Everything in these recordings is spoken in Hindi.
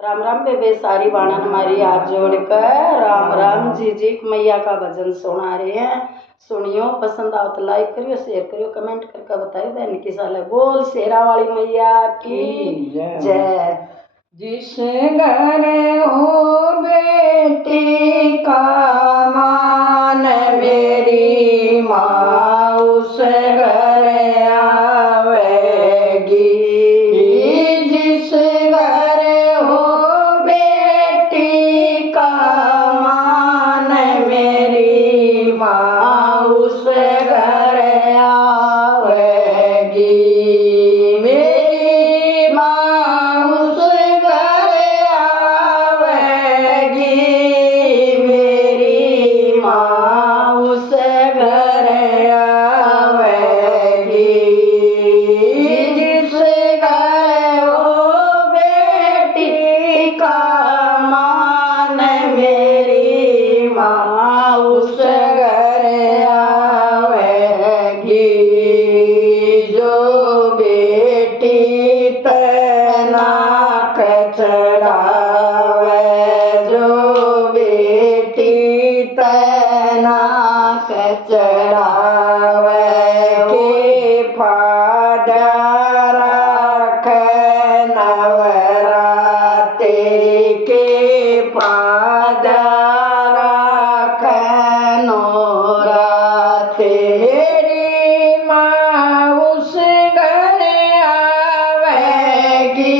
राम राम बेबे सारी बाणन हमारी हाथ जोड़कर राम राम जी जी मैया का भजन सुना रहे हैं। सुनियो, पसंद आओ तो लाइक करियो, शेयर करियो, कमेंट करके बताइयो बहन की साल बोल शेरा वाली मैया की जय। जिस घर हो बेटी का मान मेरी माँ उस घर आवेगी। जिस घर हो बेटी का मान मेरी माँ उस घर आवेगी। मेरी माँ उस घर आवेगी। मेरी माँ उस घर आवेगी। जिस घर हो बेटी का मान मेरी माँ उस घर आवेगी। जो बेटी तनाक चढ़ावे, जो बेटी तनाक चढ़ावे के फाड़ा राख नवराते के फाड़ा राख नौराते। मेरी माँ उस घर आवेगी।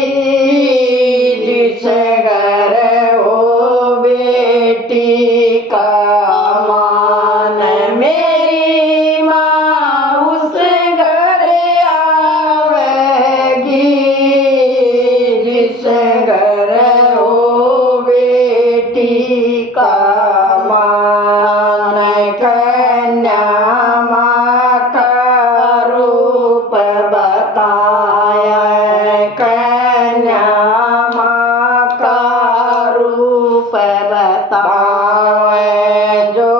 जिस घर हो बेटी का मान मेरी माँ उस घर आवेगी। जिस घर हो बेटी का मान कन्या माँ का रूप बताया। कन्या माँ का रूप बतावे। जो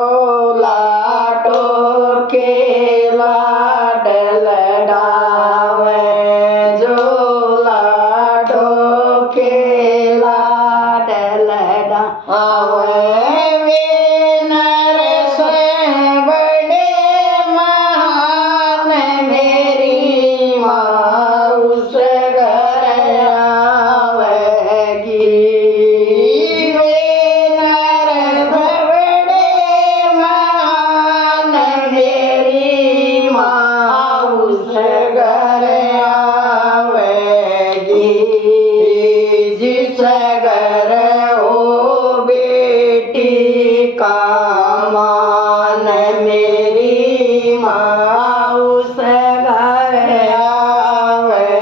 लाडो के लाड लडावे। जो लाडो के लाड लडावे। वे नर से बड़े महान मेरी माँ उस घर आवेगी। वे नर से बड़े महान मेरी माँ उस घर आवेगी। जिस घर हो बेटी का मान मेरी माँ उस घर आवेगी।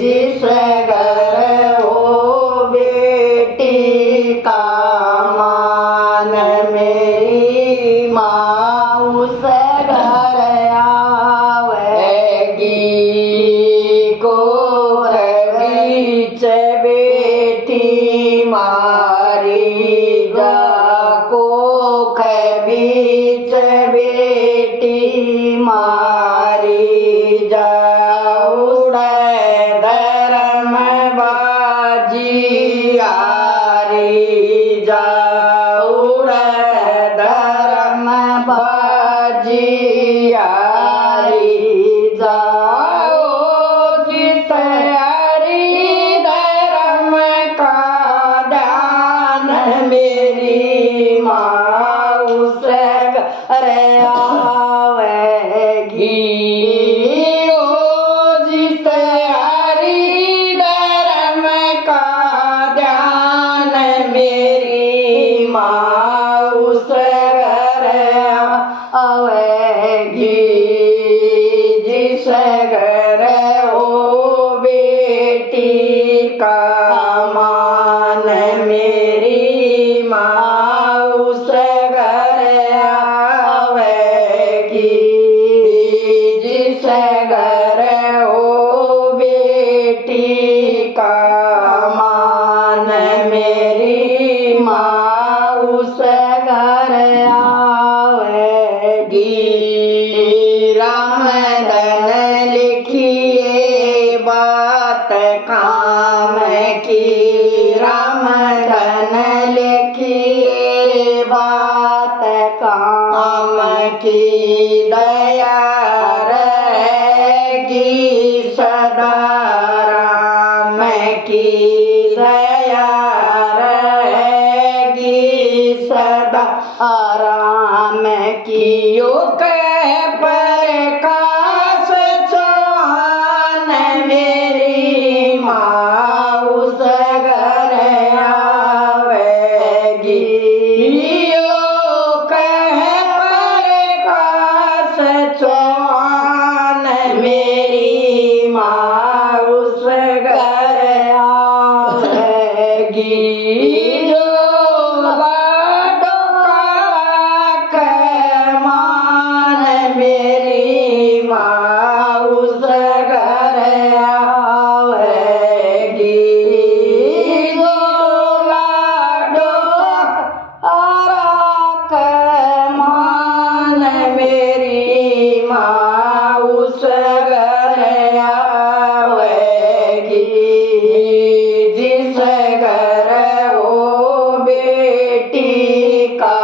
जिस घर हो बेटी का मान मेरी माँ उस घर आवेगी। गोर बीच बेटी मारी जा। कोख बीच बेटी मारी जा। उड़े धर्म बाजी आरी जा। उड़े धर्म बाजी आरी जा। जिस हरि धर्म का दान मेरी माँ उस घर आवेगी। ओ जिस हरि धर्म का ध्यान मेरी माँ उस घर आवेगी। जिस घर हो बेटी का मान मेरी माँ उस घर आवेगी। जिस घर हो बेटी का मान मेरी माँ उस घर आवेगी। राम धन लिखिए बात काम की राम धन लिखी बात काम की दया रहेगी सदा राम की दया रहेगी सदा राम की युग प्रकाश चौहान मेरी माँ उस घर आवेगी युग प्रकाश चौहान मेरी माँ उस घर आवेगी जो मान मेरी माँ उस घर आवेगी जो लाडो मान मेरी माँ उस घर आवेगी जिस घर वो बेटी का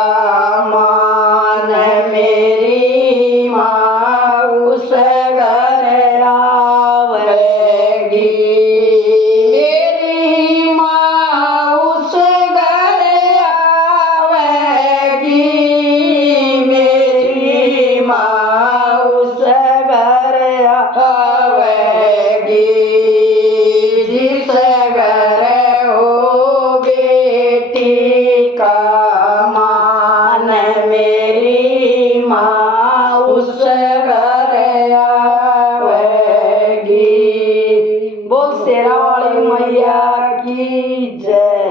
मान मेरी माँ उस घर आवेगी मेरी माँ उस घर आवेगी मेरी माँ उस घर आवेगी जिस घर हो बेटी का मान मेरी माँ उस घर आवेगी। बोल शेरा वाली मैया की जय।